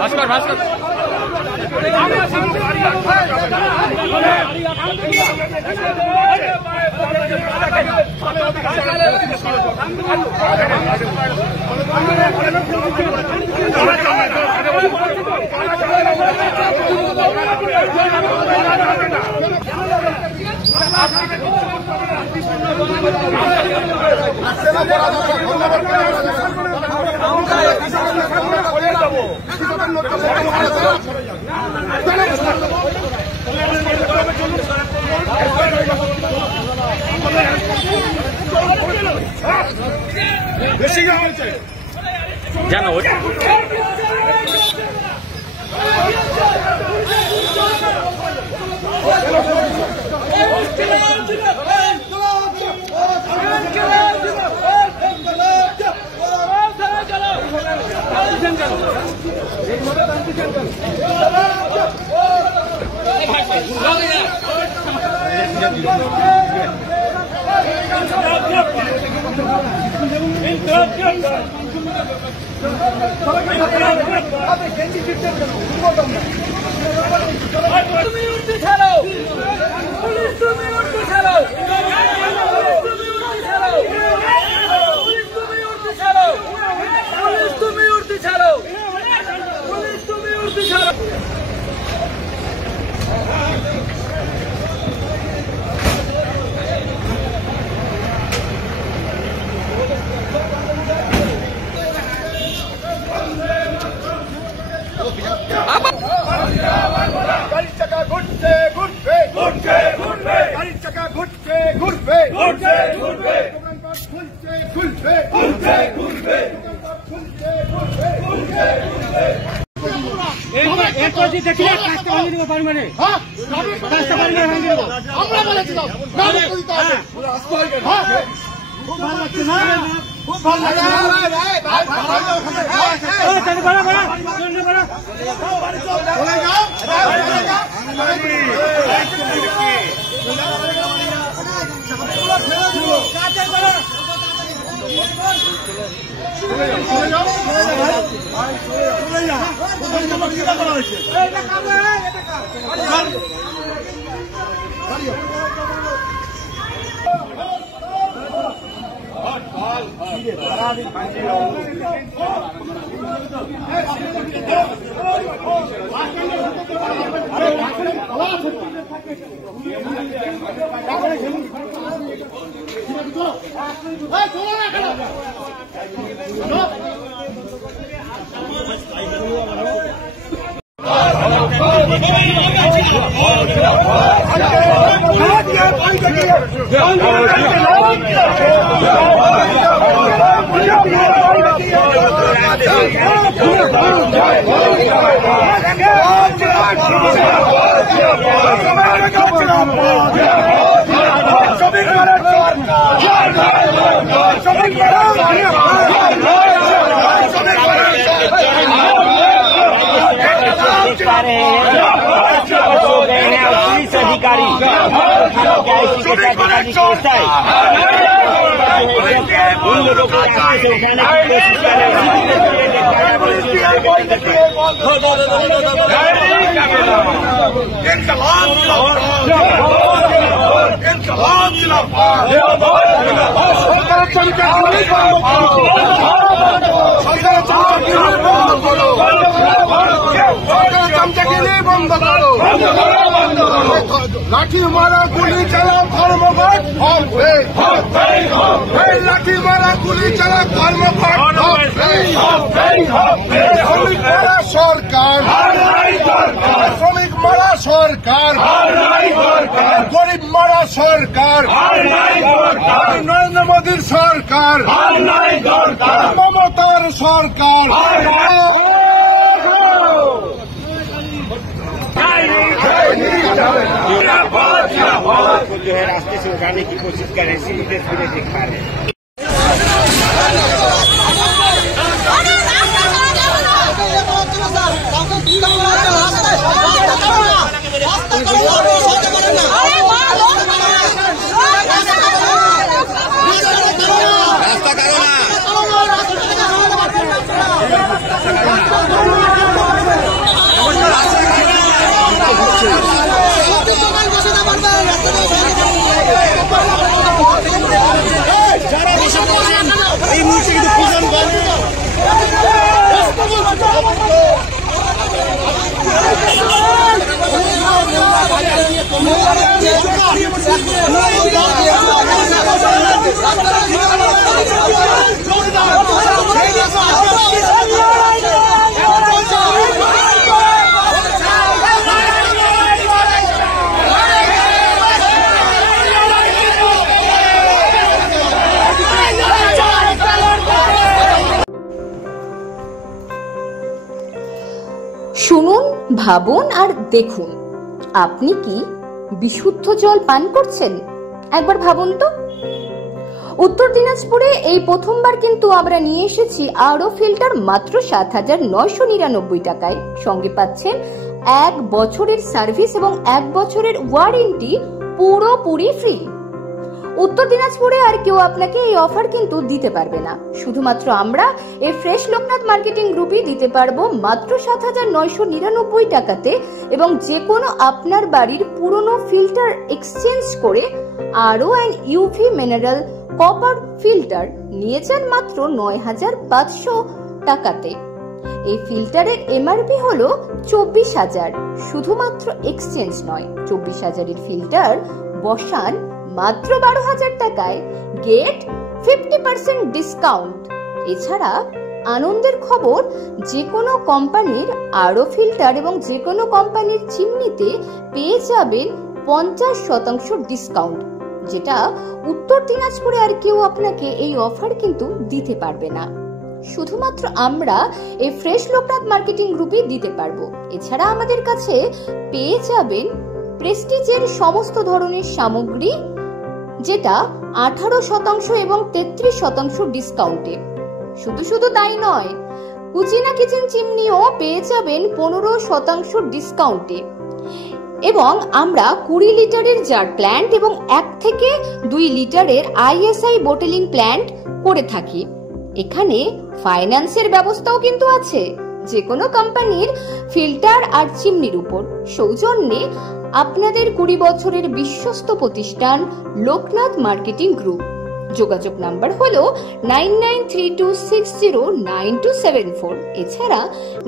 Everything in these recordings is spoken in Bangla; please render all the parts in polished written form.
ভাস্কর ভাস্কর বেশি জানো अधिकारी उन लोगों को रास्ते से उठाने की कोशिश कर रहे लाठी मारा गुली चला धर्मघट लाठी मारा गुली चला धर्मघट শ্রমিক মারা সরকার শ্রমিক মারা সরকার গরিব মারা সরকার নরেন্দ্র মোদীর সরকার মমতার সরকার को जो है रास्ते से उठाने की कोशिश कर रहे हैं, इसीलिए तस्वीरें देख पा रहे हैं। रास्ता करो ना। শুনুন, ভাবুন আর দেখুন, আপনি কি বিশুদ্ধ জল পান করছেন? একবার ভাবুন তো। উত্তর দিনাজপুরে এই প্রথমবার কিন্তু আমরা নিয়ে এসেছি আরও ফিল্টার মাত্র ৭,৯৯৯ টাকায়। সঙ্গে পাচ্ছেন 1 বছরের সার্ভিস এবং 1 বছরের ওয়ারেন্টি পুরোপুরি ফ্রি। উত্তর দিনাজপুরে আর কেউ আপনাকে এই অফার কিন্তু দিতে পারবে না। শুধুমাত্র আমরা এই ফ্রেশ লোকনাথ মার্কেটিং গ্রুপই দিতে পারবো মাত্র ৭,৯৯৯ টাকাতে, এবং যে কোনো আপনার বাড়ির পুরনো ফিল্টার এক্সচেঞ্জ করে আরও ইউভি মিনারেল কপার ফিল্টার নিয়ে যান মাত্র ৯,৫০০ টাকাতে। এই ফিল্টারের এমআরপি হলো ২৪,০০০। শুধুমাত্র এক্সচেঞ্জ নয়, ২৪,০০০ ফিল্টার বসান মাত্র ১২,০০০ টাকায়। Get 50% discount. এছাড়া আনন্দের খবর, যে কোনো কোম্পানির আরও ফিল্টার এবং যে কোনো কোম্পানির চিমনিতে পেয়ে যাবেন 50% ডিসকাউন্ট, যেটা উত্তর দিনাজপুরে আর কেউ আপনাকে এই অফার কিন্তু দিতে পারবে না। শুধুমাত্র আমরা এই ফ্রেশ লোকনাথ মার্কেটিং গ্রুপে দিতে পারবো। এছাড়া আমাদের কাছে পেয়ে যাবেন প্রেস্টিজের সমস্ত ধরনের সামগ্রী, যেটা 18% এবং 33% ডিসকাউন্টে। শুধু তাই নয়, কুচিনা কিচেন চিমনিও পেয়ে যাবেন 15% ডিসকাউন্টে। এবং আমরা 20 লিটারের জার প্ল্যান্ট এবং 1 থেকে 2 লিটারের ISI বোটেলিং প্ল্যান্ট করে থাকি। এখানে ফাইন্যান্সের ব্যবস্থাও কিন্তু আছে। যে কোনো কোম্পানির ফিল্টার আর চিমনির উপর সৌজন্যে আপনাদের 20 বছরের বিশ্বস্ত প্রতিষ্ঠান লোকনাথ মার্কেটিং গ্রুপ। যোগাযোগ নাম্বার হলো 9932609274। এছাড়া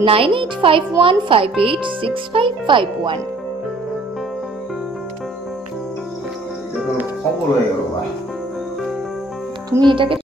9851586551। খবর হয়ে গেল। তুমি এটাকে